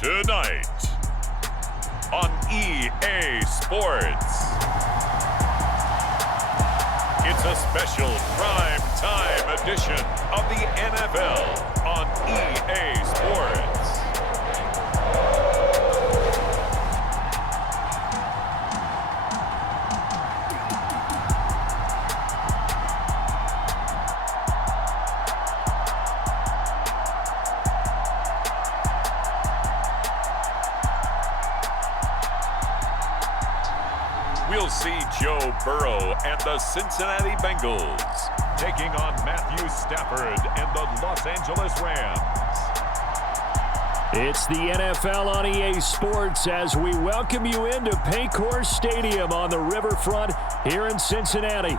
Tonight on EA Sports. It's a special prime time edition of the NFL on EA Sports. We'll see Joe Burrow and the Cincinnati Bengals taking on Matthew Stafford and the Los Angeles Rams. It's the NFL on EA Sports as we welcome you into Paycor Stadium on the riverfront here in Cincinnati.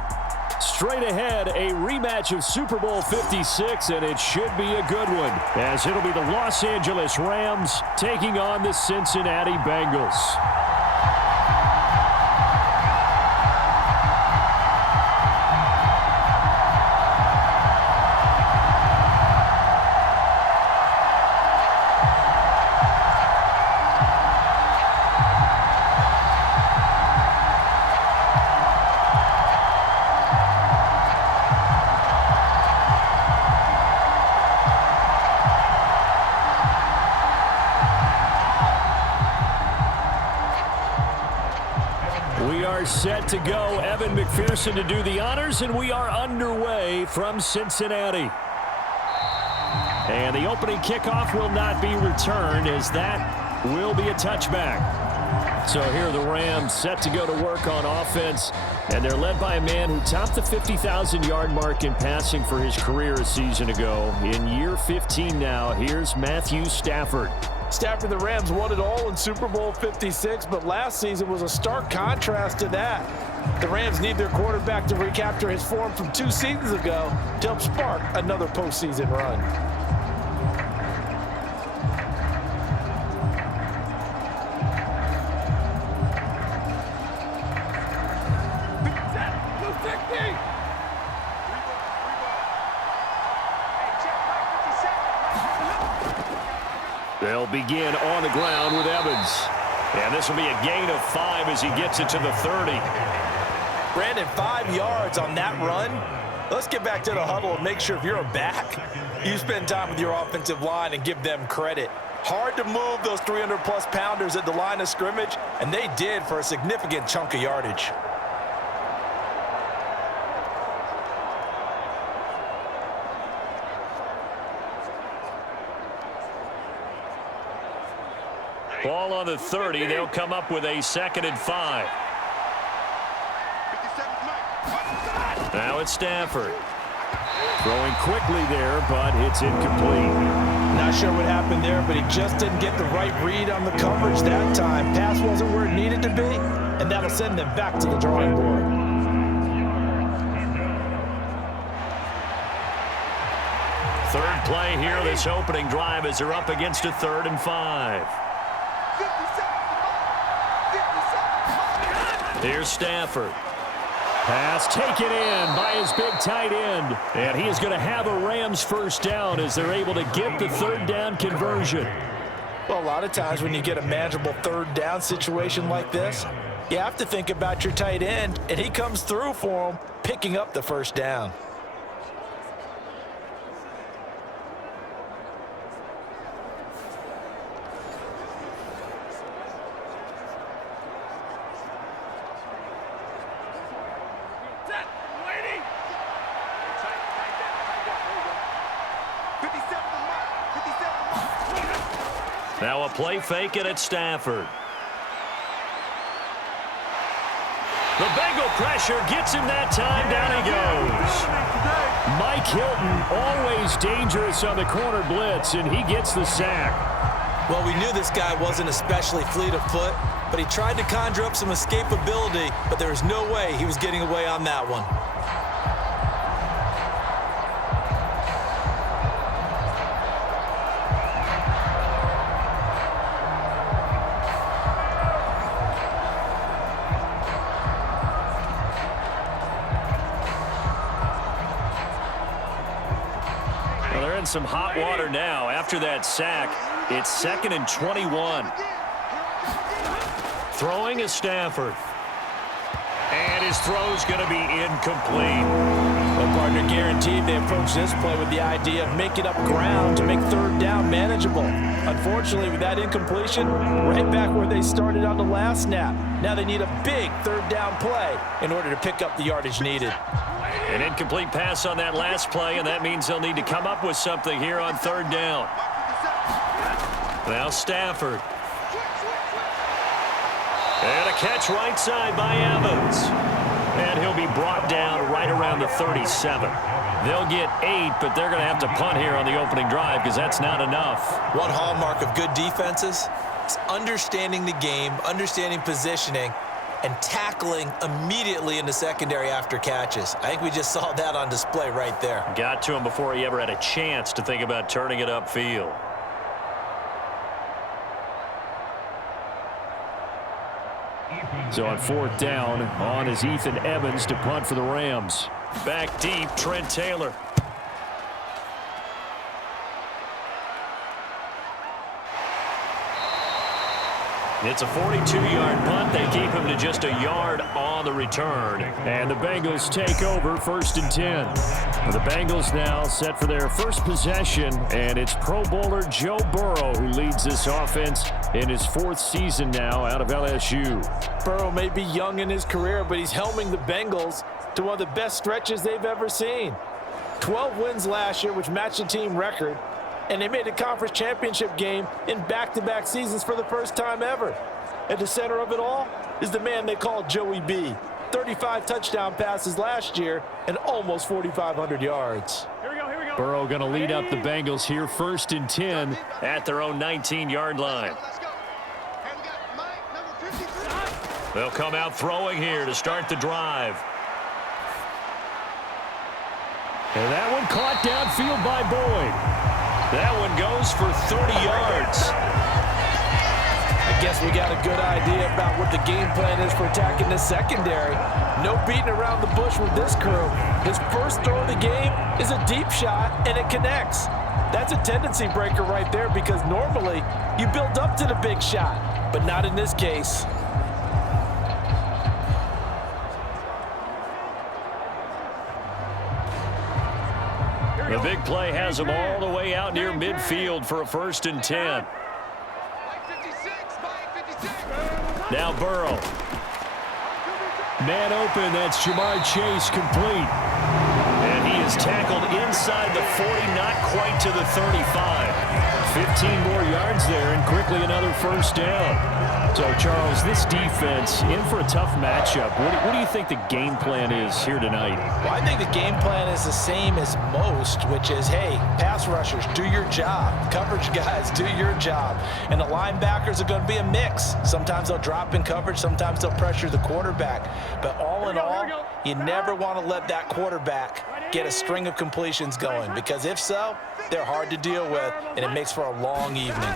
Straight ahead, a rematch of Super Bowl 56, and it should be a good one, as it'll be the Los Angeles Rams taking on the Cincinnati Bengals. We are set to go. Evan McPherson to do the honors, and we are underway from Cincinnati. And the opening kickoff will not be returned, as that will be a touchback. So here are the Rams set to go to work on offense, and they're led by a man who topped the 50,000-yard mark in passing for his career a season ago. In year 15 now, here's Matthew Stafford. Stafford, the Rams won it all in Super Bowl 56, but last season was a stark contrast to that. The Rams need their quarterback to recapture his form from 2 seasons ago to help spark another postseason run. They'll begin on the ground with Evans. And this will be a gain of 5 as he gets it to the 30. Brandon, 5 yards on that run. Let's get back to the huddle and make sure if you're a back, you spend time with your offensive line and give them credit. Hard to move those 300-plus pounders at the line of scrimmage, and they did for a significant chunk of yardage. Ball on the 30. They'll come up with a 2nd and 5. Now it's Stafford. Throwing quickly there, but it's incomplete. Not sure what happened there, but he just didn't get the right read on the coverage that time. Pass wasn't where it needed to be, and that'll send them back to the drawing board. Third play here, this opening drive as they're up against a 3rd and 5. Here's Stafford. Pass taken in by his big tight end. And he is going to have a Rams first down as they're able to get the 3rd down conversion. Well, a lot of times when you get a manageable 3rd down situation like this, you have to think about your tight end, and he comes through for him, picking up the 1st down. Now a play fake it at Stafford. The Bengal pressure gets him that time. Down he goes. Mike Hilton, always dangerous on the corner blitz, and he gets the sack. Well, we knew this guy wasn't especially fleet of foot, but he tried to conjure up some escapability, but there was no way he was getting away on that one. Some hot water now after that sack. It's 2nd and 21. Throwing is Stafford. And his throw's going to be incomplete. Well, partner, guaranteed they approach this play with the idea of making up ground to make 3rd down manageable. Unfortunately, with that incompletion, right back where they started on the last snap. Now they need a big 3rd down play in order to pick up the yardage needed. An incomplete pass on that last play, and that means they'll need to come up with something here on 3rd down. Now Stafford. And a catch right side by Evans. And he'll be brought down right around the 37. They'll get 8, but they're going to have to punt here on the opening drive because that's not enough. One hallmark of good defenses is understanding the game, understanding positioning, and tackling immediately in the secondary after catches. I think we just saw that on display right there. Got to him before he ever had a chance to think about turning it upfield. So on 4th down, on is Ethan Evans to punt for the Rams. Back deep, Trent Taylor. It's a 42-yard punt. They keep him to just a yard on the return. And the Bengals take over 1st and 10. The Bengals now set for their first possession, and it's Pro Bowler Joe Burrow who leads this offense in his 4th season now out of LSU. Burrow may be young in his career, but he's helming the Bengals to one of the best stretches they've ever seen. 12 wins last year, which matched the team record. And they made a conference championship game in back-to-back seasons for the first time ever. At the center of it all is the man they call Joey B. 35 touchdown passes last year and almost 4,500 yards. Here we go. Burrow going to lead up the Bengals here 1st and 10 at their own 19-yard line. They'll come out throwing here to start the drive. And that one caught downfield by Boyd. That one goes for 30 yards. I guess we got a good idea about what the game plan is for attacking the secondary. No beating around the bush with this crew. His first throw of the game is a deep shot, and it connects. That's a tendency breaker right there because normally you build up to the big shot, but not in this case. The big play has him all the way out near midfield for a 1st and 10. Now Burrow. Man open, that's Jamar Chase complete. And he is tackled inside the 40, not quite to the 35. 15 more yards there and quickly another 1st down. So, Charles, this defense in for a tough matchup. What do you think the game plan is here tonight? Well, I think the game plan is the same as most, which is, hey, pass rushers, do your job. Coverage guys, do your job. And the linebackers are going to be a mix. Sometimes they'll drop in coverage. Sometimes they'll pressure the quarterback. But all in all, you never want to let that quarterback get a string of completions going because if so, they're hard to deal with, and it makes for a long evening.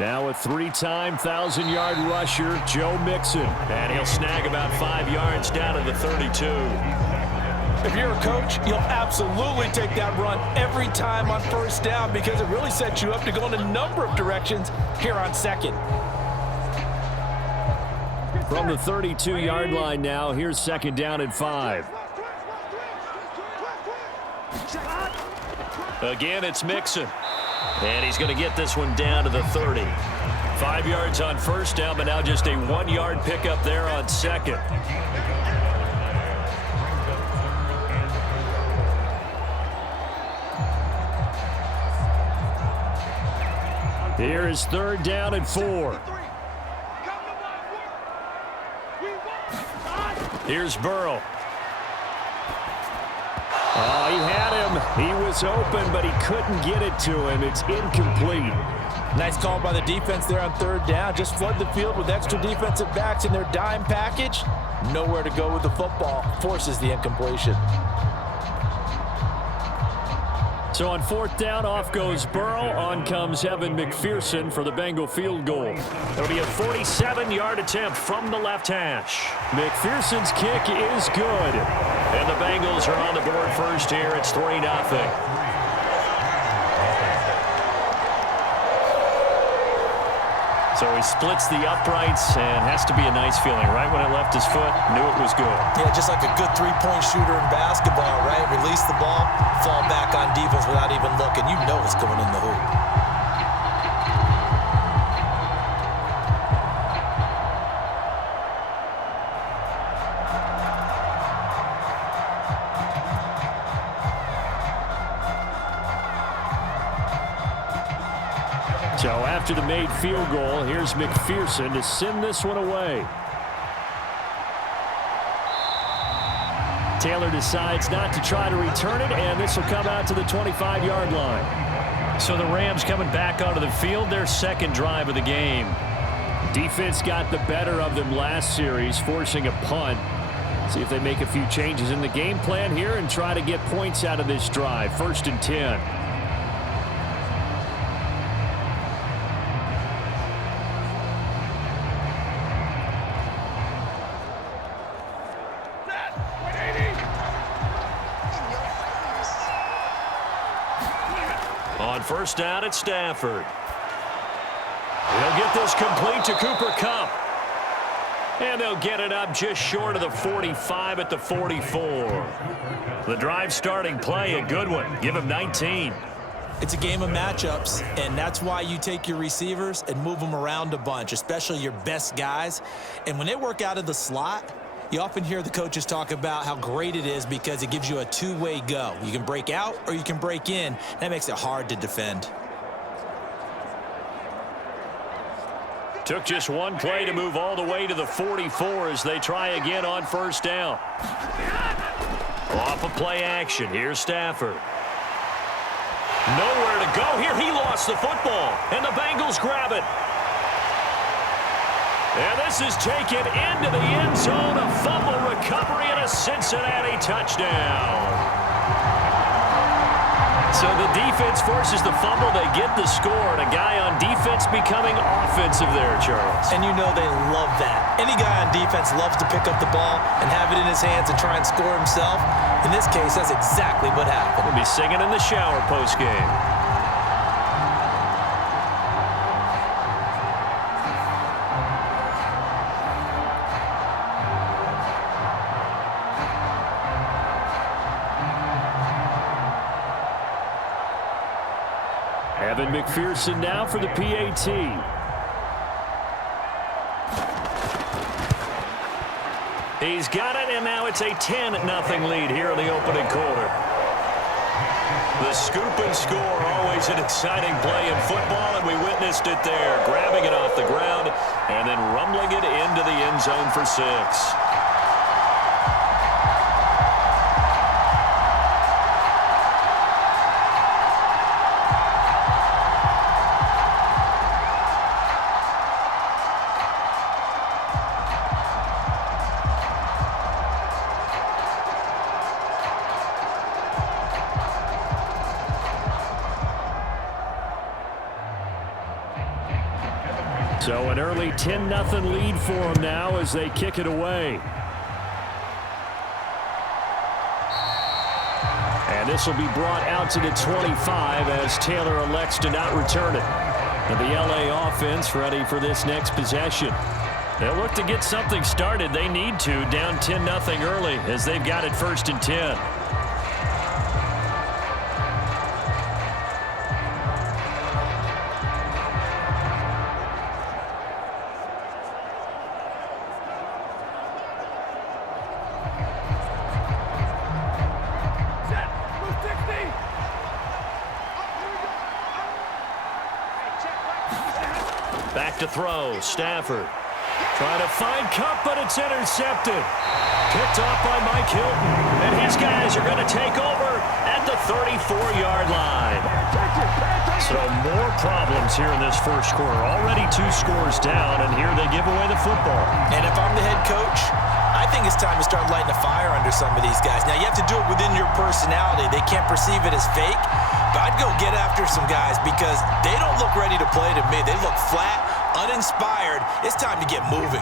Now a 3-time 1,000-yard rusher, Joe Mixon. And he'll snag about 5 yards down to the 32. If you're a coach, you'll absolutely take that run every time on 1st down because it really sets you up to go in a number of directions here on 2nd. From the 32-yard line now, here's 2nd down and 5. Again, it's Mixon. And he's going to get this one down to the 30. 5 yards on 1st down, but now just a 1-yard pickup there on 2nd. Here is 3rd down and 4. Here's Burrow. Oh, he had him. He was open, but he couldn't get it to him. It's incomplete. Nice call by the defense there on 3rd down. Just flood the field with extra defensive backs in their dime package. Nowhere to go with the football. Forces the incompletion. So on 4th down, off goes Burrow. On comes Evan McPherson for the Bengal field goal. It'll be a 47-yard attempt from the left hash. McPherson's kick is good. And the Bengals are on the board first here. It's 3-0. So he splits the uprights, and has to be a nice feeling. Right when it left his foot, knew it was good. Yeah, just like a good three-point shooter in basketball, right? Release the ball, fall back on defense without even looking. You know it's going in the hoop. So after the made field goal, here's McPherson to send this one away. Taylor decides not to try to return it, and this will come out to the 25-yard line. So the Rams coming back onto the field, their second drive of the game. Defense got the better of them last series, forcing a punt. See if they make a few changes in the game plan here and try to get points out of this drive. 1st and 10. On 1st down at Stafford. They'll get this complete to Cooper Kupp. And they'll get it up just short of the 45 at the 44. The drive starting play, a good one. Give him 19. It's a game of matchups, and that's why you take your receivers and move them around a bunch, especially your best guys. And when they work out of the slot, you often hear the coaches talk about how great it is because it gives you a two-way go. You can break out or you can break in. That makes it hard to defend. Took just one play to move all the way to the 44 as they try again on 1st down. Off of play action. Here's Stafford. Nowhere to go here. He lost the football, and the Bengals grab it. And this is taken into the end zone. A fumble recovery and a Cincinnati touchdown. So the defense forces the fumble. They get the score, and a guy on defense becoming offensive there, Charles. And you know they love that. Any guy on defense loves to pick up the ball and have it in his hands and try and score himself. In this case, that's exactly what happened. We'll be singing in the shower postgame. Evan McPherson now for the PAT. He's got it, and now it's a 10-0 lead here in the opening quarter. The scoop and score, always an exciting play in football, and we witnessed it there. Grabbing it off the ground and then rumbling it into the end zone for 6. So an early 10-0 lead for them now as they kick it away. And this will be brought out to the 25 as Taylor elects to not return it. And the LA offense ready for this next possession. They'll look to get something started. They need to, down 10-0 early as they've got it 1st and 10. Back to throw. Stafford trying to find Kupp, but it's intercepted. Picked off by Mike Hilton. And his guys are going to take over at the 34-yard line. So more problems here in this first quarter. Already 2 scores down, and here they give away the football. And if I'm the head coach, I think it's time to start lighting a fire under some of these guys. Now, you have to do it within your personality. They can't perceive it as fake. But I'd go get after some guys because they don't look ready to play to me. They look flat, uninspired. It's time to get moving.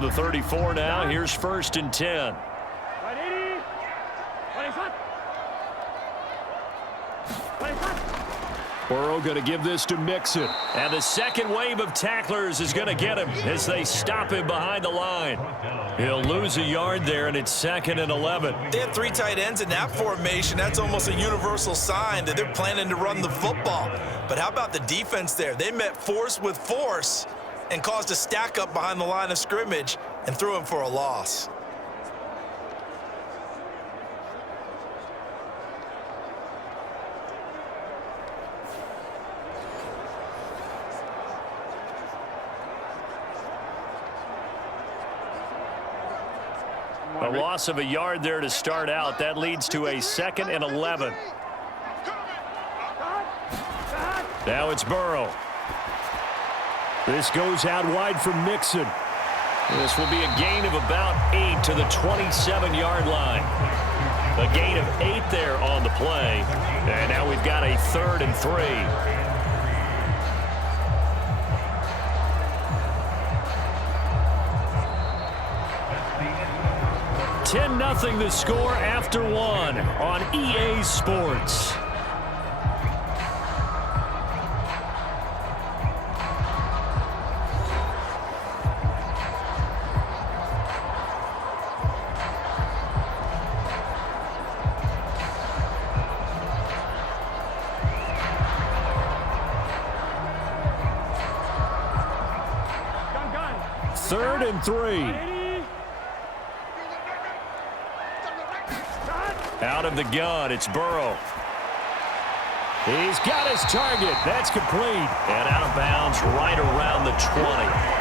From the 34 now, here's 1st and 10. Burrow going to give this to Mixon. And the second wave of tacklers is going to get him as they stop him behind the line. He'll lose a yard there, and it's 2nd and 11. They had 3 tight ends in that formation. That's almost a universal sign that they're planning to run the football. But how about the defense there? They met force with force and caused a stack up behind the line of scrimmage and threw him for a loss. A loss of a yard there to start out. That leads to a 2nd and 11. Now it's Burrow. This goes out wide for Mixon. This will be a gain of about 8 to the 27-yard line. A gain of 8 there on the play. And now we've got a 3rd and 3. 10-0 the score after 1 on EA Sports. Third and 3. Out of the gun, it's Burrow. He's got his target. That's complete. And out of bounds right around the 20.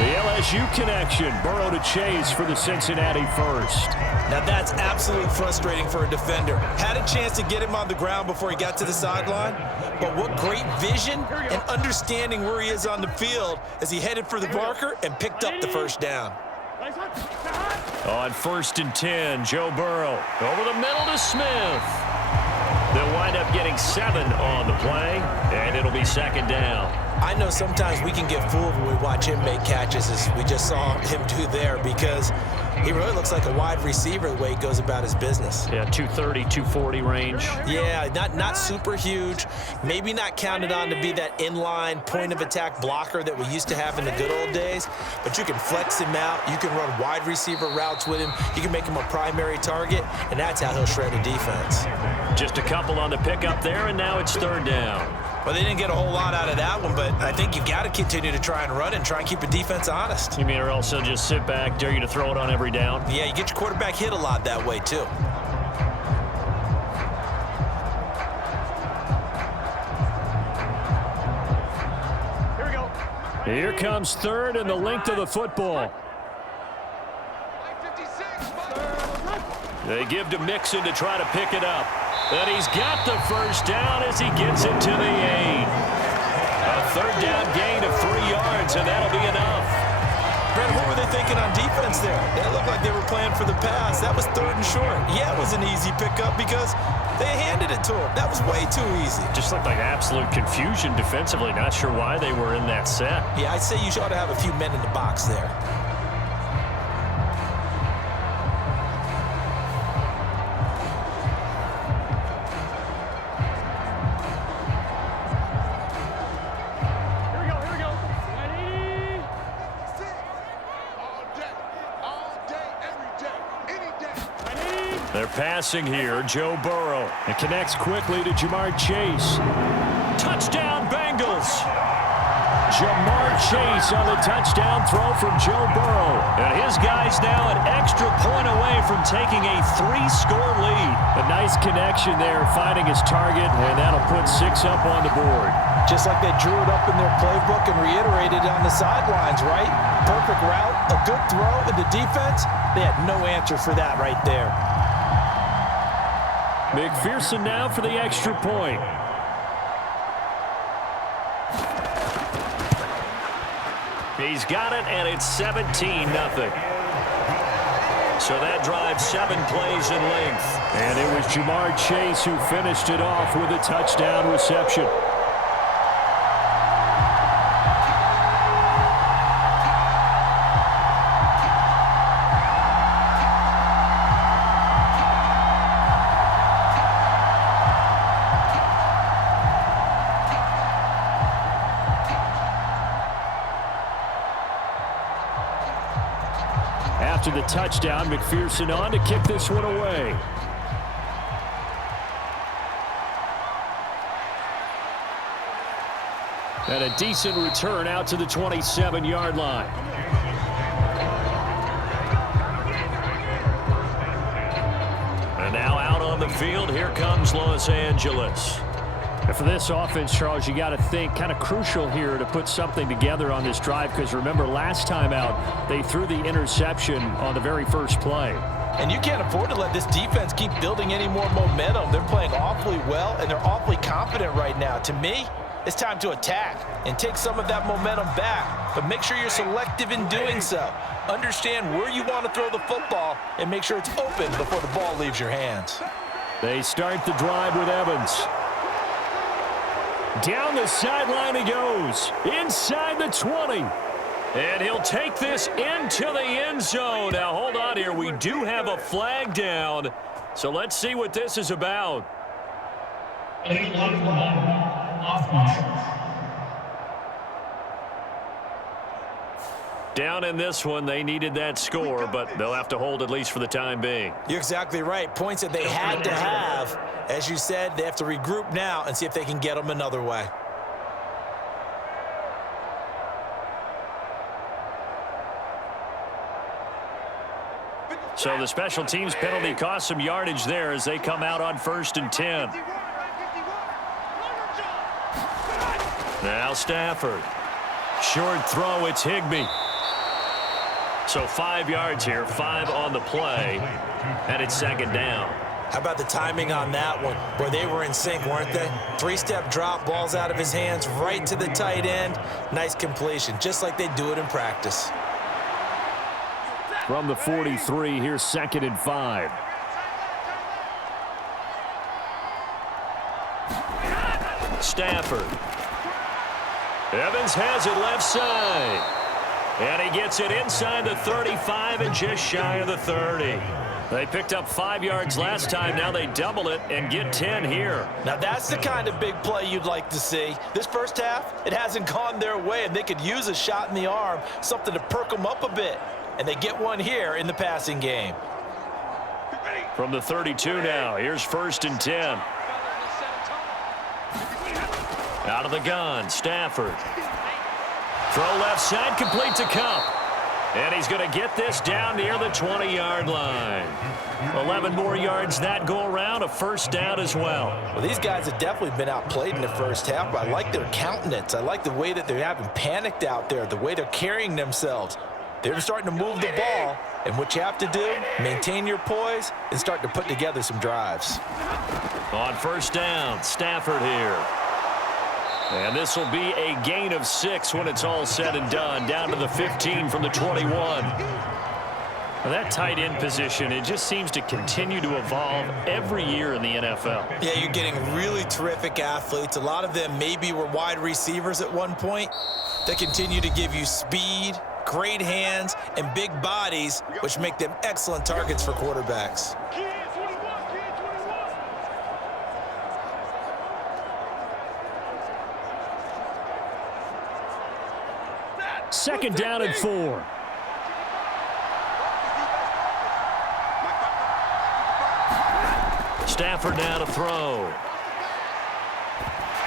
The LSU connection. Burrow to Chase for the Cincinnati first. Now that's absolutely frustrating for a defender. Had a chance to get him on the ground before he got to the sideline. But what great vision and understanding where he is on the field as he headed for the marker and picked up the first down. On 1st and 10, Joe Burrow over the middle to Smith. They'll wind up getting 7 on the play, and it'll be 2nd down. I know sometimes we can get fooled when we watch him make catches, as we just saw him do there, because he really looks like a wide receiver the way he goes about his business. Yeah, 230, 240 range. Yeah, not super huge. Maybe not counted on to be that inline point-of-attack blocker that we used to have in the good old days, but you can flex him out. You can run wide receiver routes with him. You can make him a primary target, and that's how he'll shred a defense. Just a couple on the pickup there, and now it's 3rd down. Well, they didn't get a whole lot out of that one, but I think you've got to continue to try and run and try and keep a defense honest. You mean or else they'll just sit back, dare you to throw it on every down? Yeah, you get your quarterback hit a lot that way, too. Here we go. Here comes 3rd and the length of the football. They give to Mixon to try to pick it up. And he's got the first down as he gets it to the 8. A 3rd down gain of 3 yards, and that'll be enough. Brett, what were they thinking on defense there? They looked like they were playing for the pass. That was 3rd and short. Yeah, it was an easy pickup because they handed it to him. That was way too easy. Just looked like absolute confusion defensively. Not sure why they were in that set. Yeah, I'd say you ought to have a few men in the box there. They're passing here, Joe Burrow. It connects quickly to Jamar Chase. Touchdown, Bengals! Jamar Chase on the touchdown throw from Joe Burrow. And his guys now an extra point away from taking a 3-score lead. A nice connection there, finding his target, and that'll put 6 up on the board. Just like they drew it up in their playbook and reiterated on the sidelines, right? Perfect route, a good throw, and the defense, they had no answer for that right there. McPherson now for the extra point. He's got it, and it's 17-0. So that drives 7 plays in length. And it was Jamar Chase who finished it off with a touchdown reception. after the touchdown. McPherson on to kick this one away. And a decent return out to the 27-yard line. And now out on the field, here comes Los Angeles. And for this offense, Charles, you got to think kind of crucial here to put something together on this drive, because remember last time out they threw the interception on the very first play. And you can't afford to let this defense keep building any more momentum. They're playing awfully well, and they're awfully confident right now. To me, it's time to attack and take some of that momentum back, but make sure you're selective in doing so. Understand where you want to throw the football and make sure it's open before the ball leaves your hands. They start the drive with Evans. Down the sideline he goes, inside the 20. And he'll take this into the end zone. Now, hold on here. We do have a flag down, so let's see what this is about. Down in this one, they needed that score, but they'll have to hold at least for the time being. You're exactly right. Points that they had to have. As you said, they have to regroup now and see if they can get them another way. So the special teams penalty cost some yardage there as they come out on 1st and 10. Now Stafford. Short throw, it's Higbee. So 5 yards here, 5 on the play, and it's 2nd down. How about the timing on that one, where they were in sync, weren't they? 3-step drop, balls out of his hands, right to the tight end. Nice completion, just like they do it in practice. From the 43, here's 2nd and 5. Stafford. Evans has it left side. And he gets it inside the 35 and just shy of the 30. They picked up 5 yards last time. Now they double it and get 10 here. Now that's the kind of big play you'd like to see. This first half, it hasn't gone their way, and they could use a shot in the arm, something to perk them up a bit. And they get one here in the passing game. From the 32 now, here's 1st and 10. Out of the gun, Stafford. Throw left side, complete to Kupp. And he's going to get this down near the 20-yard line. 11 more yards that go around, a 1st down as well. Well, these guys have definitely been outplayed in the first half, but I like their countenance. I like the way that they haven't panicked out there, the way they're carrying themselves. They're starting to move the ball, and what you have to do, maintain your poise and start to put together some drives. On 1st down, Stafford here. And this will be a gain of 6 when it's all said and done, down to the 15 from the 21. Now that tight end position, it just seems to continue to evolve every year in the NFL. Yeah, you're getting really terrific athletes. A lot of them maybe were wide receivers at one point. They continue to give you speed, great hands, and big bodies, which make them excellent targets for quarterbacks. Second down and 4. Stafford now to throw.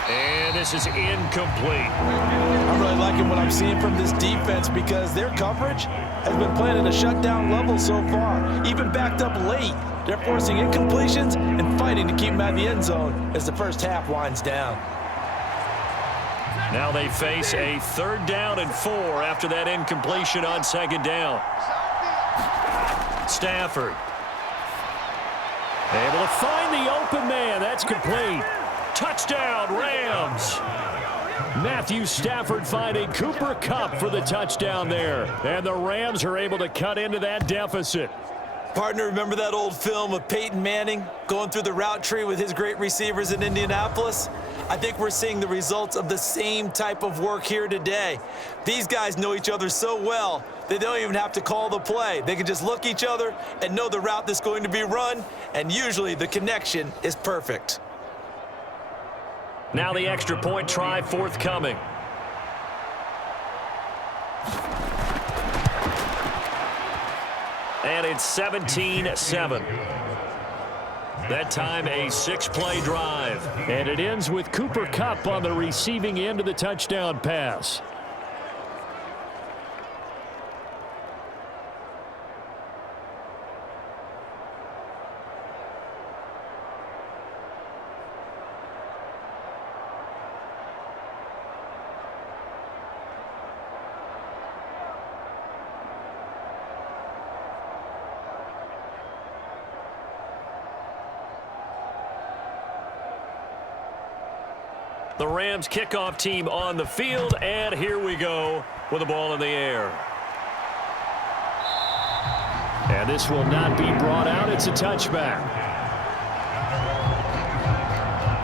And this is incomplete. I'm really liking what I'm seeing from this defense because their coverage has been playing at a shutdown level so far, even backed up late. They're forcing incompletions and fighting to keep them out of the end zone as the first half winds down. Now they face a 3rd down and 4 after that incompletion on 2nd down. Stafford. Able to find the open man. That's complete. Touchdown, Rams. Matthew Stafford finding Cooper Kupp for the touchdown there. And the Rams are able to cut into that deficit. Partner, remember that old film of Peyton Manning going through the route tree with his great receivers in Indianapolis? I think we're seeing the results of the same type of work here today. These guys know each other so well, they don't even have to call the play. They can just look each other and know the route that's going to be run, and usually the connection is perfect. Now the extra point try forthcoming. And it's 17-7. That time a 6-play drive. And it ends with Cooper Kupp on the receiving end of the touchdown pass. The Rams kickoff team on the field, and here we go with the ball in the air. And this will not be brought out. It's a touchback.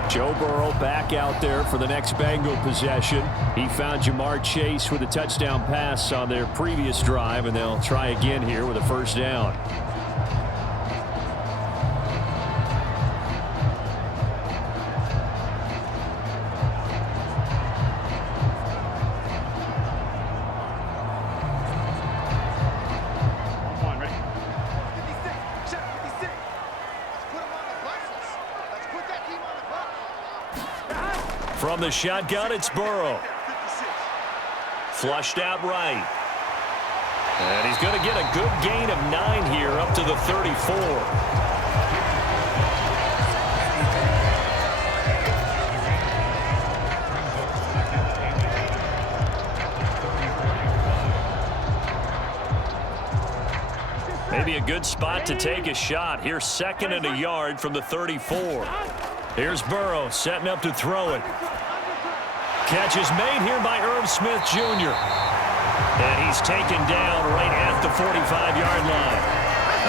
Joe Burrow back out there for the next Bengal possession. He found Jamar Chase with a touchdown pass on their previous drive, and they'll try again here with a first down. From the shotgun, it's Burrow. Flushed out right. And he's going to get a good gain of 9 here up to the 34. Maybe a good spot to take a shot. Here's 2nd and a yard from the 34. Here's Burrow setting up to throw it. Catch is made here by Irv Smith Jr. And he's taken down right at the 45-yard line.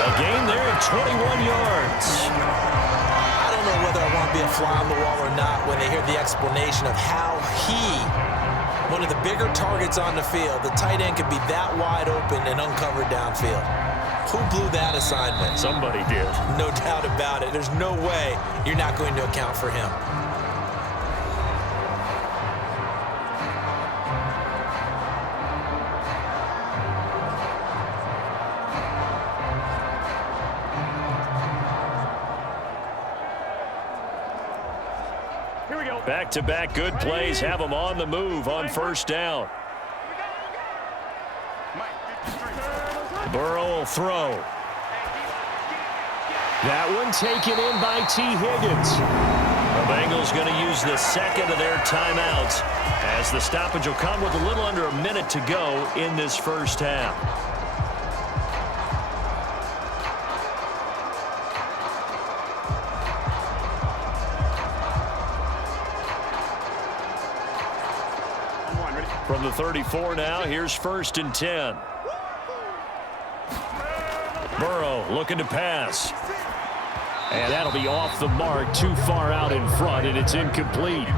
A gain there of 21 yards. I don't know whether I want to be a fly on the wall or not when they hear the explanation of how one of the bigger targets on the field, the tight end could be that wide open and uncovered downfield. Who blew that assignment? Somebody did. No doubt about it. There's no way you're not going to account for him. Here we go. Back-to-back good plays have them on the move on first down. Burrow will throw. That one taken in by T. Higgins. The Bengals going to use the second of their timeouts as the stoppage will come with a little under a minute to go in this first half. From the 34 now, here's 1st and 10. Burrow looking to pass. And that'll be off the mark, too far out in front, and it's incomplete.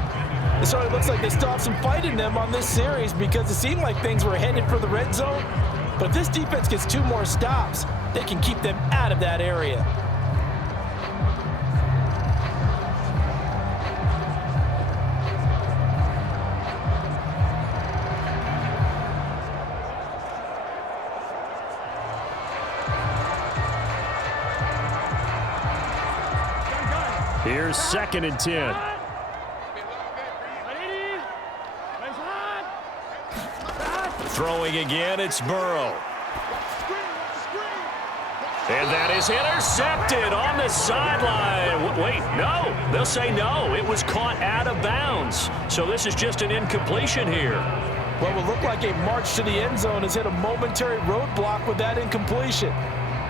It sort of looks like they still have some fight in them on this series because it seemed like things were headed for the red zone. But if this defense gets 2 more stops, they can keep them out of that area. Here's 2nd and 10. Throwing again, it's Burrow. And that is intercepted on the sideline. Wait, no. They'll say no. It was caught out of bounds. So this is just an incompletion here. What will look like a march to the end zone has hit a momentary roadblock with that incompletion.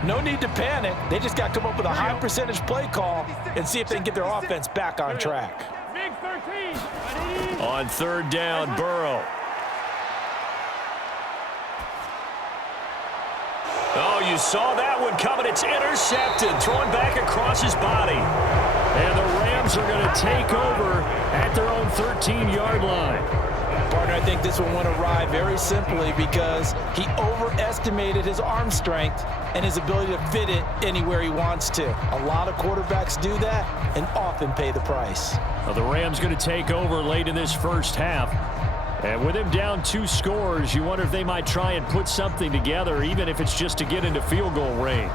No need to panic. They just got to come up with a high percentage play call and see if they can get their offense back on track. On 3rd down, Burrow. Oh, you saw that one coming. It's intercepted. Thrown back across his body. And the Rams are going to take over at their own 13-yard line. Partner, I think this one went awry very simply because he overestimated his arm strength and his ability to fit it anywhere he wants to. A lot of quarterbacks do that and often pay the price. Well, the Rams going to take over late in this first half. And with him down 2 scores, you wonder if they might try and put something together, even if it's just to get into field goal range.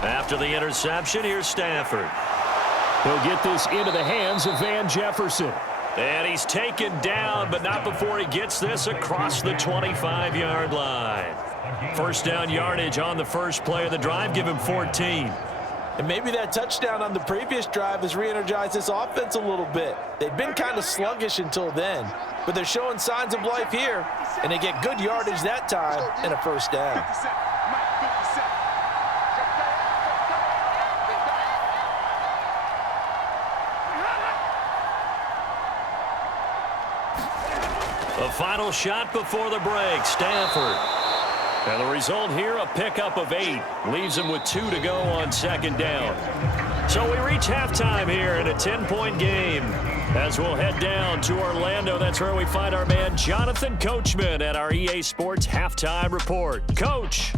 After the interception, here's Stafford. He'll get this into the hands of Van Jefferson. And he's taken down, but not before he gets this across the 25-yard line. First down yardage on the first play of the drive. Give him 14. And maybe that touchdown on the previous drive has re-energized this offense a little bit. They've been kind of sluggish until then, but they're showing signs of life here, and they get good yardage that time and a first down. The final shot before the break, Stafford. And the result here, a pickup of 8. Leaves him with 2 to go on second down. So we reach halftime here in a 10-point game. As we'll head down to Orlando, that's where we find our man Jonathan Coachman at our EA Sports Halftime Report. Coach.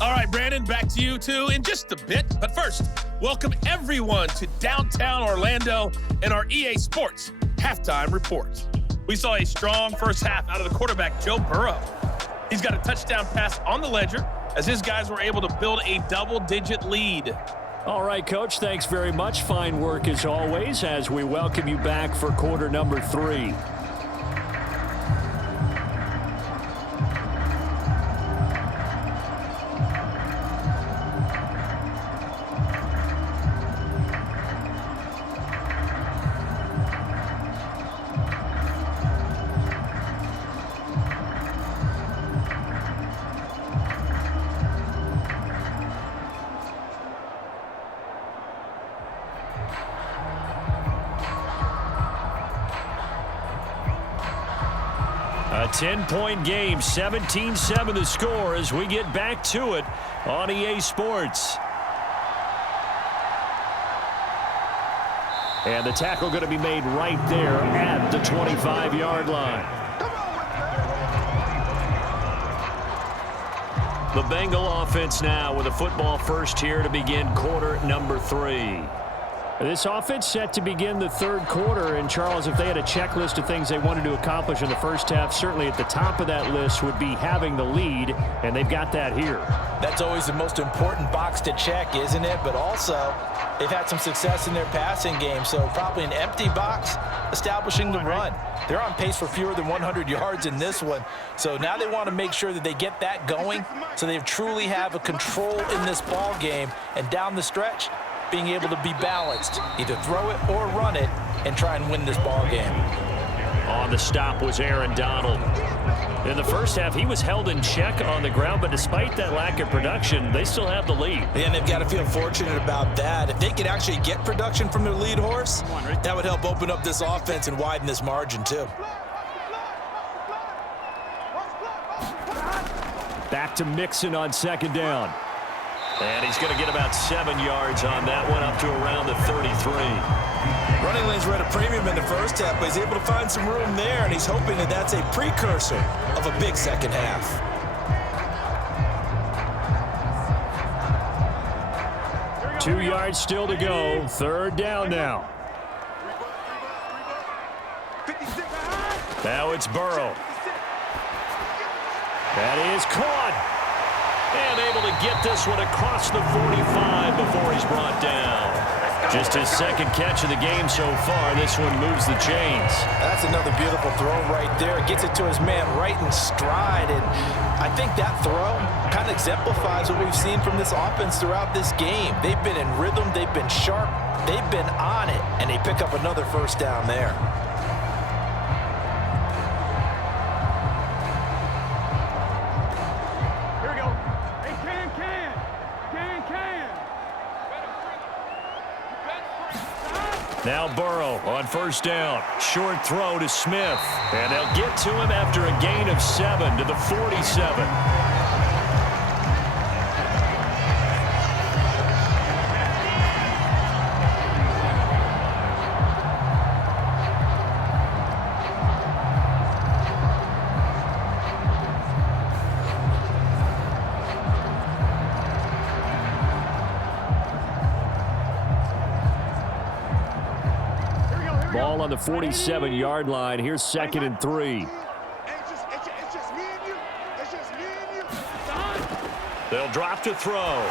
All right, Brandon, back to you two in just a bit. But first, welcome everyone to downtown Orlando and our EA Sports Halftime Report. We saw a strong first half out of the quarterback, Joe Burrow. He's got a touchdown pass on the ledger as his guys were able to build a double-digit lead. All right, Coach, thanks very much. Fine work as always as we welcome you back for quarter number 3. A 10-point game, 17-7 the score as we get back to it on EA Sports. And the tackle going to be made right there at the 25-yard line. The Bengal offense now with a football first here to begin quarter number 3. This offense set to begin the third quarter, and Charles, if they had a checklist of things they wanted to accomplish in the first half, certainly at the top of that list would be having the lead, and they've got that here. That's always the most important box to check, isn't it? But also, they've had some success in their passing game, so probably an empty box establishing the run. They're on pace for fewer than 100 yards in this one, so now they want to make sure that they get that going so they truly have a control in this ball game, and down the stretch, being able to be balanced, either throw it or run it, and try and win this ball game. On the stop was Aaron Donald. In the first half, he was held in check on the ground, but despite that lack of production, they still have the lead. And they've got to feel fortunate about that. If they could actually get production from their lead horse, that would help open up this offense and widen this margin too. Back to Mixon on second down. And he's going to get about 7 yards on that one, up to around the 33. Running lanes were at a premium in the first half, but he's able to find some room there, and he's hoping that that's a precursor of a big second half. Two yards still to go. Third down now. Now it's Burrow. That is caught. And able to get this one across the 45 before he's brought down. Just his second catch of the game so far. This one moves the chains. That's another beautiful throw right there. Gets it to his man right in stride. And I think that throw kind of exemplifies what we've seen from this offense throughout this game. They've been in rhythm. They've been sharp. They've been on it. And they pick up another first down there. Now Burrow on first down. Short throw to Smith. And they'll get to him after a gain of 7 to the 47. ball on the 47-yard line. Here's 2nd and 3. They'll drop to throw.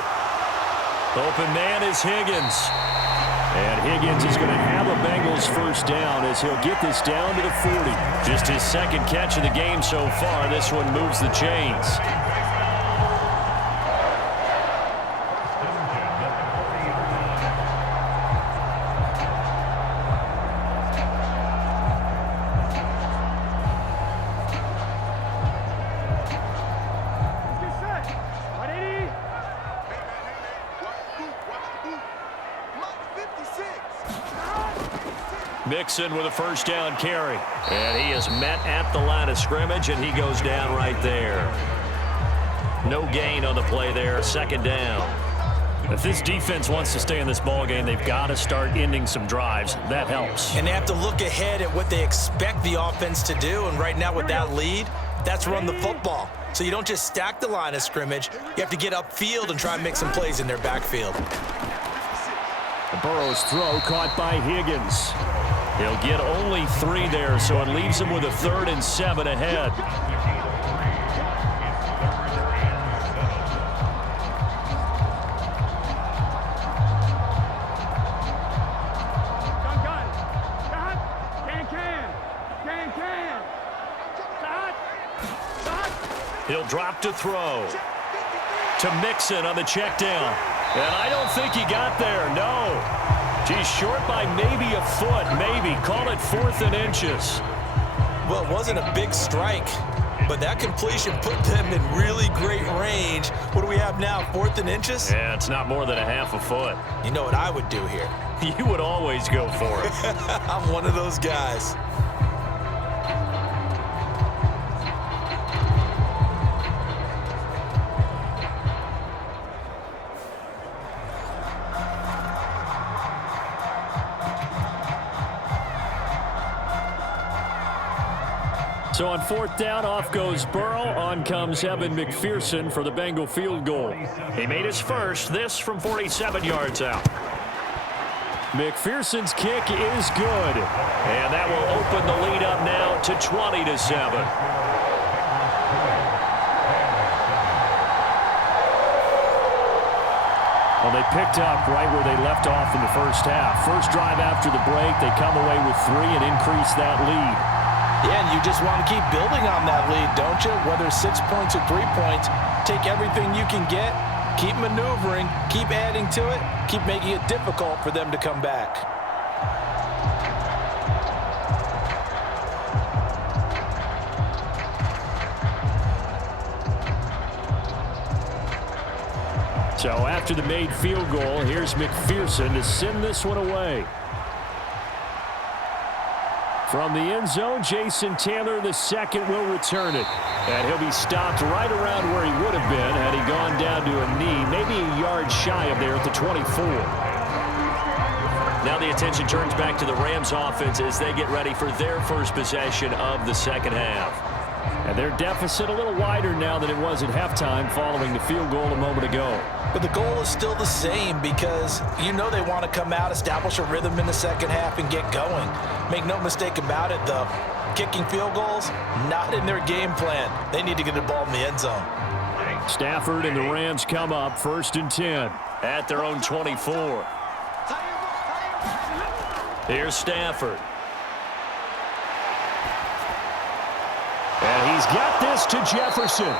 Open man is Higgins. And Higgins is going to have a Bengals first down as he'll get this down to the 40. Just his 2nd catch of the game so far. This one moves the chains. Mixon with a first down carry. And he is met at the line of scrimmage, and he goes down right there. No gain on the play there. 2nd down. If this defense wants to stay in this ballgame, they've got to start ending some drives. That helps. And they have to look ahead at what they expect the offense to do. And right now with that lead, that's run the football. So you don't just stack the line of scrimmage. You have to get upfield and try and make some plays in their backfield. Burrow's throw caught by Higgins. He'll get only 3 there, so it leaves him with a 3rd and 7 ahead. He'll drop to throw. To Mixon on the check down. And I don't think he got there, no. He's short by maybe a foot, maybe. Call it 4th and inches. Well, it wasn't a big strike, but that completion put them in really great range. What do we have now, 4th and inches? Yeah, it's not more than a half a foot. You know what I would do here? You would always go for it. I'm one of those guys. So on 4th down, off goes Burrow. On comes Evan McPherson for the Bengal field goal. He made his first, this from 47 yards out. McPherson's kick is good. And that will open the lead up now to 20-7. Well, they picked up right where they left off in the first half. First drive after the break, they come away with 3 and increase that lead. Yeah, and you just want to keep building on that lead, don't you? Whether 6 points or 3 points, take everything you can get, keep maneuvering, keep adding to it, keep making it difficult for them to come back. So after the made field goal, here's McPherson to send this one away. From the end zone, Jason Taylor II will return it. And he'll be stopped right around where he would have been had he gone down to a knee, maybe a yard shy of there at the 24. Now the attention turns back to the Rams offense as they get ready for their first possession of the second half. And their deficit a little wider now than it was at halftime following the field goal a moment ago. But the goal is still the same because you know they want to come out, establish a rhythm in the second half, and get going. Make no mistake about it, though. Kicking field goals, not in their game plan. They need to get the ball in the end zone. Stafford and the Rams come up 1st and 10 at their own 24. Here's Stafford. And he's got this to Jefferson.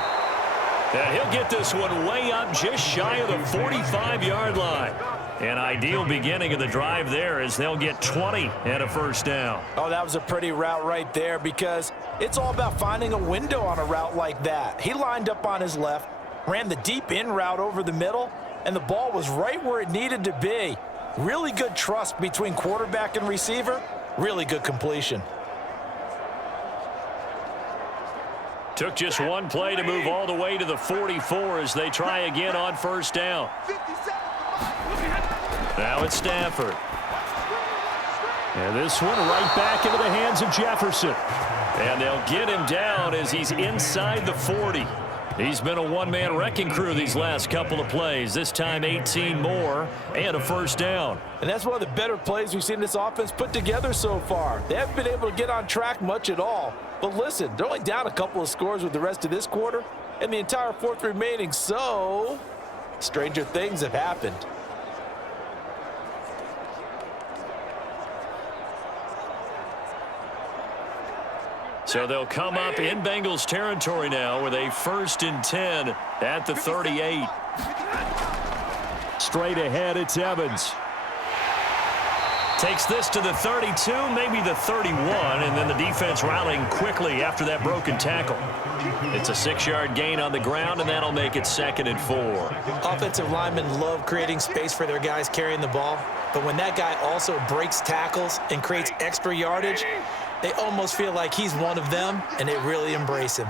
And he'll get this one way up just shy of the 45-yard line. An ideal beginning of the drive there as they'll get 20 and a first down. Oh, that was a pretty route right there because it's all about finding a window on a route like that. He lined up on his left, ran the deep in route over the middle, and the ball was right where it needed to be. Really good trust between quarterback and receiver. Really good completion. Took just one play to move all the way to the 44 as they try again on first down. Now it's Stafford. And this one right back into the hands of Jefferson. And they'll get him down as he's inside the 40. He's been a one-man wrecking crew these last couple of plays. This time 18 more and a first down. And that's one of the better plays we've seen this offense put together so far. They haven't been able to get on track much at all. But listen, they're only down a couple of scores with the rest of this quarter and the entire fourth remaining. So, stranger things have happened. So they'll come up in Bengals territory now with a 1st and 10 at the 38. Straight ahead, it's Evans. Takes this to the 32, maybe the 31, and then the defense rallying quickly after that broken tackle. It's a 6-yard gain on the ground, and that'll make it 2nd and 4. Offensive linemen love creating space for their guys carrying the ball, but when that guy also breaks tackles and creates extra yardage, they almost feel like he's one of them, and they really embrace him.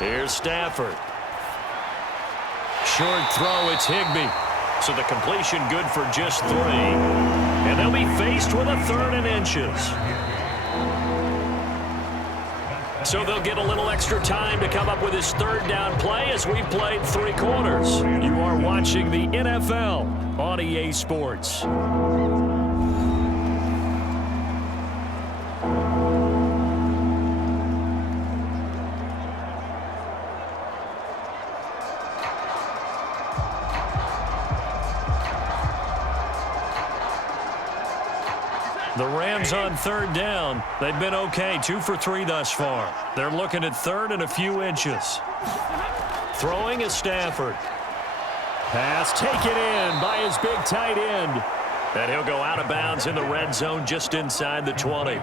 Here's Stafford. Short throw, it's Higbee. So the completion good for just 3. And they'll be faced with a 3rd and inches. So they'll get a little extra time to come up with his 3rd down play as we've played 3 quarters. You are watching the NFL on EA Sports. The Rams on 3rd down. They've been okay, 2 for 3 thus far. They're looking at 3rd and a few inches. Throwing is Stafford. Pass taken in by his big tight end. And he'll go out of bounds in the red zone just inside the 20.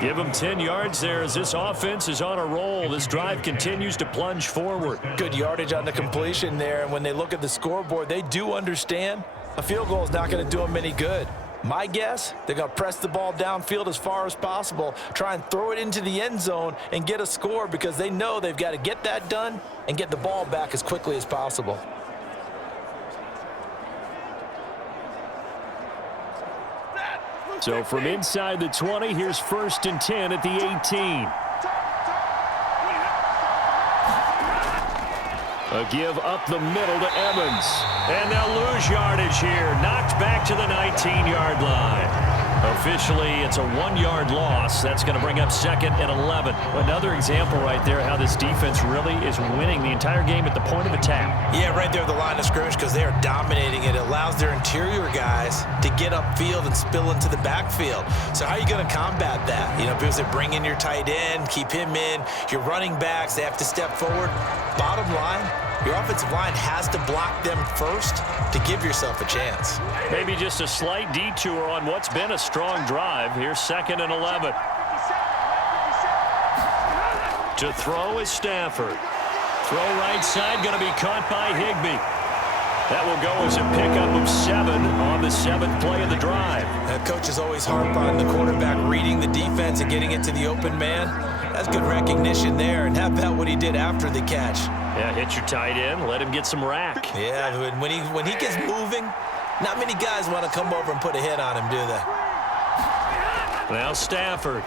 Give him 10 yards there as this offense is on a roll. This drive continues to plunge forward. Good yardage on the completion there, and when they look at the scoreboard, they do understand a field goal is not going to do them any good. My guess, they're going to press the ball downfield as far as possible, try and throw it into the end zone and get a score because they know they've got to get that done and get the ball back as quickly as possible. So from inside the 20, here's 1st and 10 at the 18. A give up the middle to Evans. And they'll lose yardage here. Knocked back to the 19-yard line. Officially, it's a 1-yard loss. That's going to bring up 2nd and 11. Another example right there how this defense really is winning the entire game at the point of attack. Yeah, right there at the line of scrimmage because they are dominating it. It allows their interior guys to get upfield and spill into the backfield. So how are you going to combat that? You know, because they bring in your tight end, keep him in. Your running backs, they have to step forward. Bottom line, your offensive line has to block them first to give yourself a chance. Maybe just a slight detour on what's been a strong drive. Here's 2nd and 11. To throw is Stafford. Throw right side, going to be caught by Higbee. That will go as a pickup of 7 on the 7th play of the drive. Coaches always harp on the quarterback reading the defense and getting it to the open man. That's good recognition there. And how about what he did after the catch? Yeah, hit your tight end, let him get some rack. Yeah, when he gets moving, not many guys want to come over and put a hit on him, do they? Now Stafford.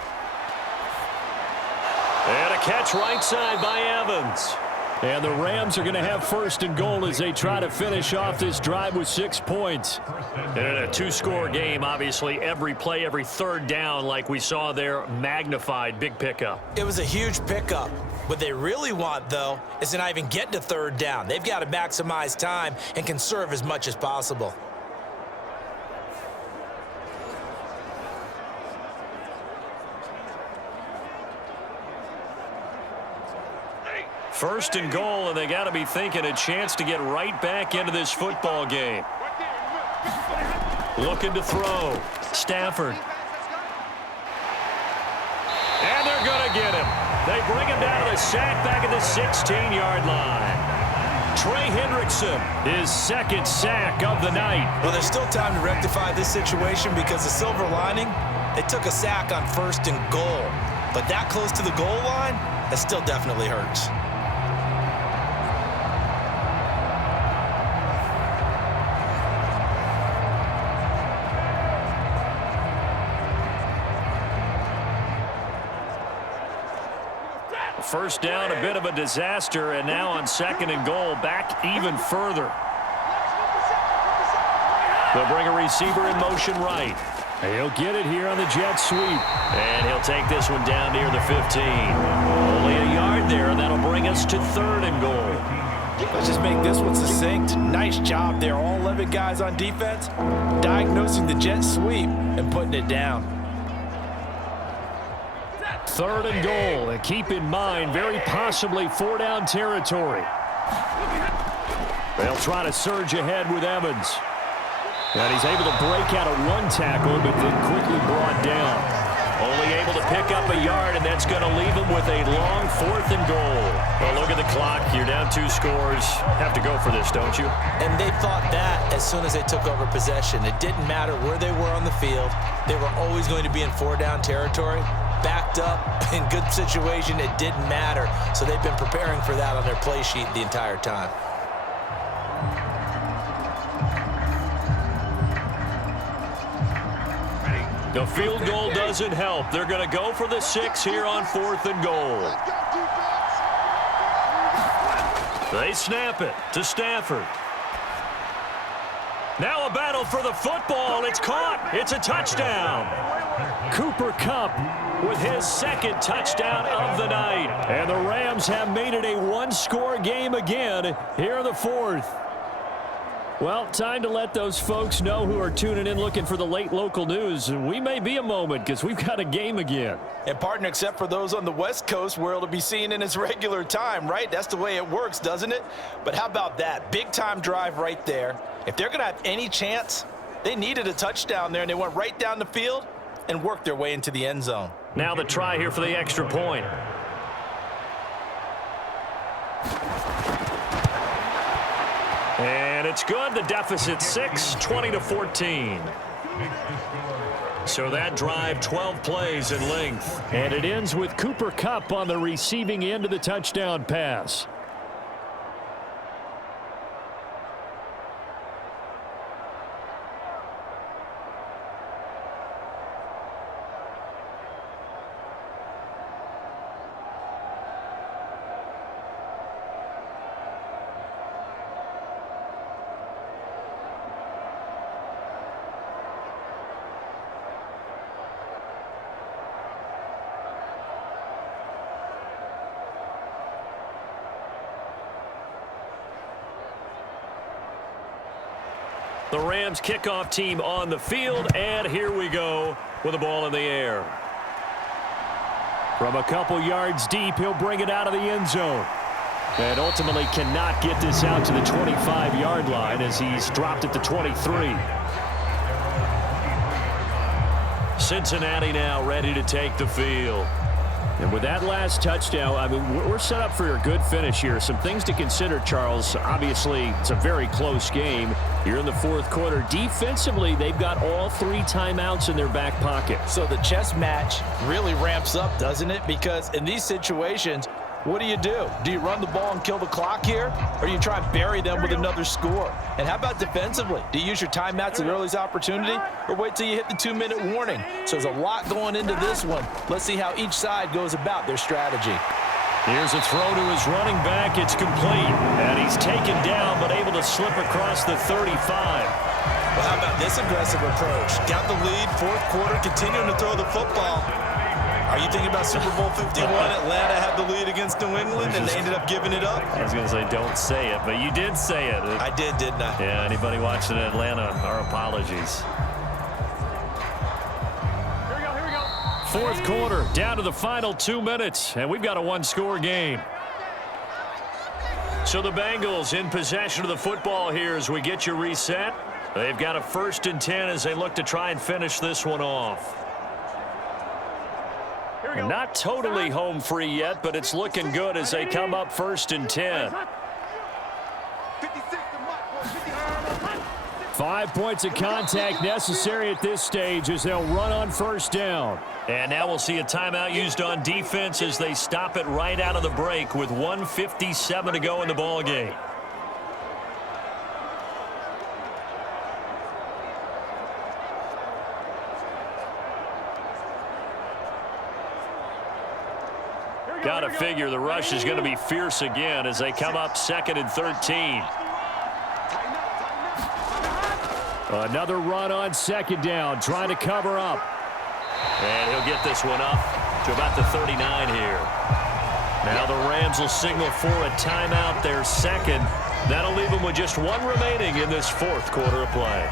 And a catch right side by Evans. And the Rams are going to have 1st and goal as they try to finish off this drive with 6 points. And in a 2-score game, obviously, every play, every 3rd down, like we saw there, magnified, big pickup. It was a huge pickup. What they really want, though, is to not even get to 3rd down. They've got to maximize time and conserve as much as possible. First and goal, and they got to be thinking a chance to get right back into this football game. Looking to throw. Stafford. And they're going to get him. They bring him down to the sack back at the 16-yard line. Trey Hendrickson, his 2nd sack of the night. Well, there's still time to rectify this situation because the silver lining, they took a sack on 1st and goal. But that close to the goal line, that still definitely hurts. first down, a bit of a disaster, and now on 2nd and goal, back even further. They'll bring a receiver in motion right. He'll get it here on the jet sweep. And he'll take this one down near the 15. Only a yard there, and that'll bring us to 3rd and goal. Let's just make this one succinct. Nice job there. All 11 guys on defense diagnosing the jet sweep and putting it down. 3rd and goal. And keep in mind, very possibly 4-down territory. They'll try to surge ahead with Evans. And he's able to break out of 1 tackle, but then quickly brought down. Only able to pick up a yard, and that's going to leave him with a long 4th and goal. Well, look at the clock. You're down 2 scores. Have to go for this, don't you? And they thought that as soon as they took over possession. It didn't matter where they were on the field. They were always going to be in 4-down territory. Backed up, in good situation, it didn't matter. So they've been preparing for that on their play sheet the entire time. The field goal doesn't help. They're going to go for the 6 here on 4th and goal. They snap it to Stafford. Now a battle for the football. It's caught. It's a touchdown. Cooper Kupp with his 2nd touchdown of the night. And the Rams have made it a 1-score game again here in the 4th. Well, time to let those folks know who are tuning in looking for the late local news. And we may be a moment because we've got a game again. And partner, except for those on the West Coast where it'll be seen in its regular time, right? That's the way it works, doesn't it? But how about that? Big time drive right there. If they're going to have any chance, they needed a touchdown there, and they went right down the field and worked their way into the end zone. Now the try here for the extra point. And it's good. The deficit 6, 20-14. So that drive, 12 plays in length. And it ends with Cooper Kupp on the receiving end of the touchdown pass. The Rams kickoff team on the field, and here we go with the ball in the air. From a couple yards deep, he'll bring it out of the end zone. And ultimately cannot get this out to the 25-yard line as he's dropped at the 23. Cincinnati now ready to take the field. And with that last touchdown, I mean, we're set up for a good finish here. Some things to consider, Charles. Obviously, it's a very close game. You're in the 4th quarter. Defensively, they've got all 3 timeouts in their back pocket. So the chess match really ramps up, doesn't it? Because in these situations, what do? Do you run the ball and kill the clock here? Or do you try and bury them with another score? And how about defensively? Do you use your timeouts at earliest opportunity? Or wait till you hit the 2-minute warning? So there's a lot going into this one. Let's see how each side goes about their strategy. Here's a throw to his running back. It's complete. And he's taken down but able to slip across the 35. Well, how about this aggressive approach? Got the lead, 4th quarter, continuing to throw the football. Are you thinking about Super Bowl 51? Atlanta had the lead against New England, and they ended up giving it up? I was going to say, don't say it, but you did say it. I did, didn't I? Yeah, anybody watching Atlanta, our apologies. Here we go. 4th quarter, down to the final 2 minutes, and we've got a 1-score game. So the Bengals in possession of the football here as we get you reset. They've got a 1st and 10 as they look to try and finish this one off. Not totally home free yet, but it's looking good as they come up 1st and 10. 5 points of contact necessary at this stage as they'll run on 1st down. And now we'll see a timeout used on defense as they stop it right out of the break with 1:57 to go in the ball game. Got a figure the rush is going to be fierce again as they come up 2nd and 13. Another run on 2nd down, trying to cover up. And he'll get this one up to about the 39 here. Now the Rams will signal for a timeout, their 2nd. That'll leave them with just 1 remaining in this 4th quarter of play.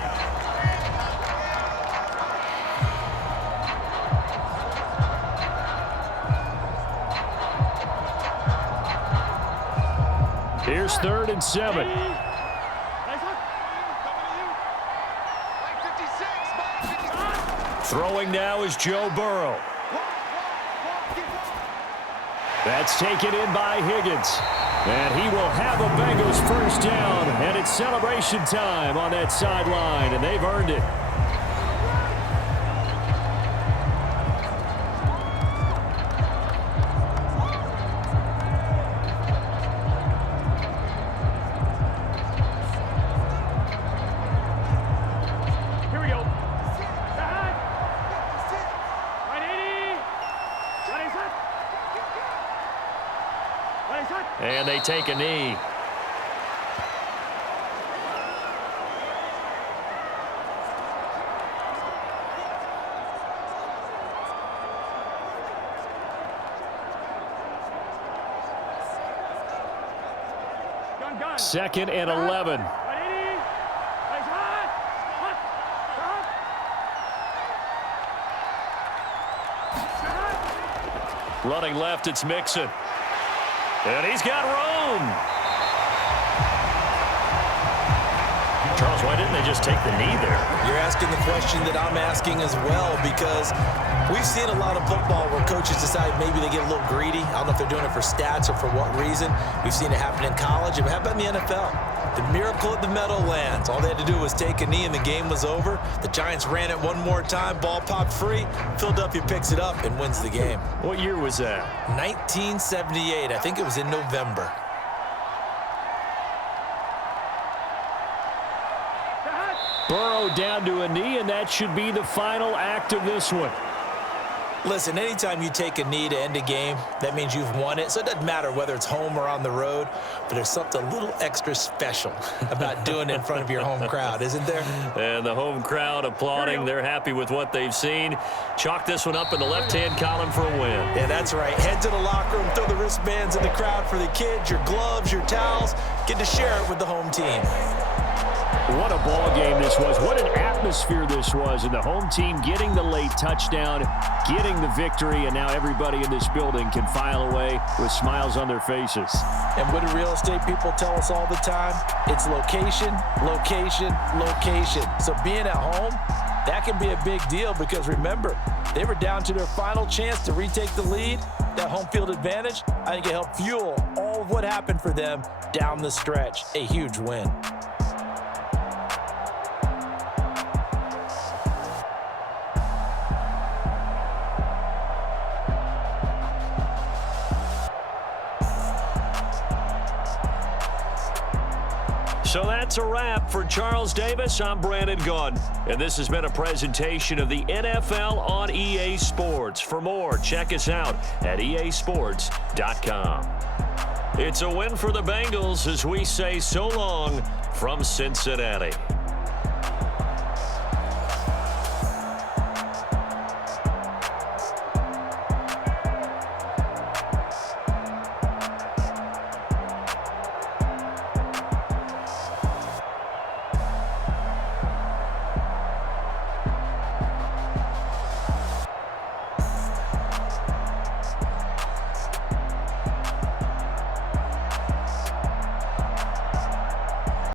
Here's 3rd and 7. Throwing now is Joe Burrow. That's taken in by Higgins. And he will have a Bengals 1st down. And it's celebration time on that sideline, and they've earned it. And they take a knee. Second and 11. Running left, it's Mixon. And he's got room. Charles, why didn't they just take the knee there? You're asking the question that I'm asking as well, because we've seen a lot of football where coaches decide maybe they get a little greedy. I don't know if they're doing it for stats or for what reason. We've seen it happen in college. It happened in the NFL. The miracle at the Meadowlands. All they had to do was take a knee and the game was over. The Giants ran it one more time. Ball popped free. Philadelphia picks it up and wins the game. What year was that? 1978. I think it was in November. Burrow down to a knee, and that should be the final act of this one. Listen, anytime you take a knee to end a game, that means you've won it. So it doesn't matter whether it's home or on the road, but there's something a little extra special about doing it in front of your home crowd, isn't there? And the home crowd applauding. They're happy with what they've seen. Chalk this one up in the left-hand column for a win. Yeah, that's right. Head to the locker room, throw the wristbands in the crowd for the kids, your gloves, your towels. Get to share it with the home team. What a ball game this was. What an atmosphere this was. And the home team getting the late touchdown, getting the victory, and now everybody in this building can file away with smiles on their faces. And what do real estate people tell us all the time? It's location, location, location. So being at home, that can be a big deal because remember, they were down to their final chance to retake the lead. That home field advantage, I think it helped fuel all of what happened for them down the stretch. A huge win. So that's a wrap for Charles Davis. I'm Brandon Gunn, and this has been a presentation of the NFL on EA Sports. For more, check us out at easports.com. It's a win for the Bengals as we say so long from Cincinnati.